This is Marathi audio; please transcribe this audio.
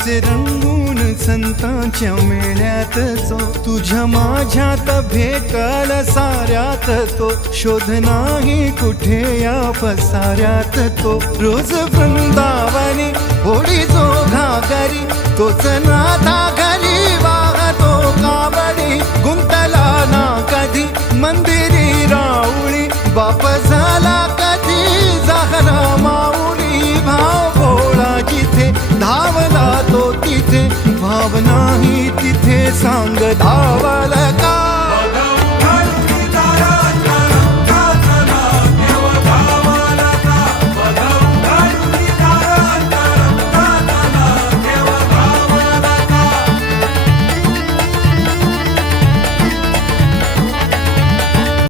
नाचे रंगून संतांच्या मेळ्यात जो, तुझ्या माझ्यात भेटल साऱ्यात तो, शोध नाही कुठे या पसाऱ्यात तो. रोज वृंदावनी होडी जो घागरी, तोच नाथा घरी वाहतो कावडी. गुंतला ना कधी मंदिरी राऊळी, बाप झाला कधी जाहरा माऊली. भाव भोळा जिथे धावला तो तिथे, भाव नाही तिथे सांग धावल का.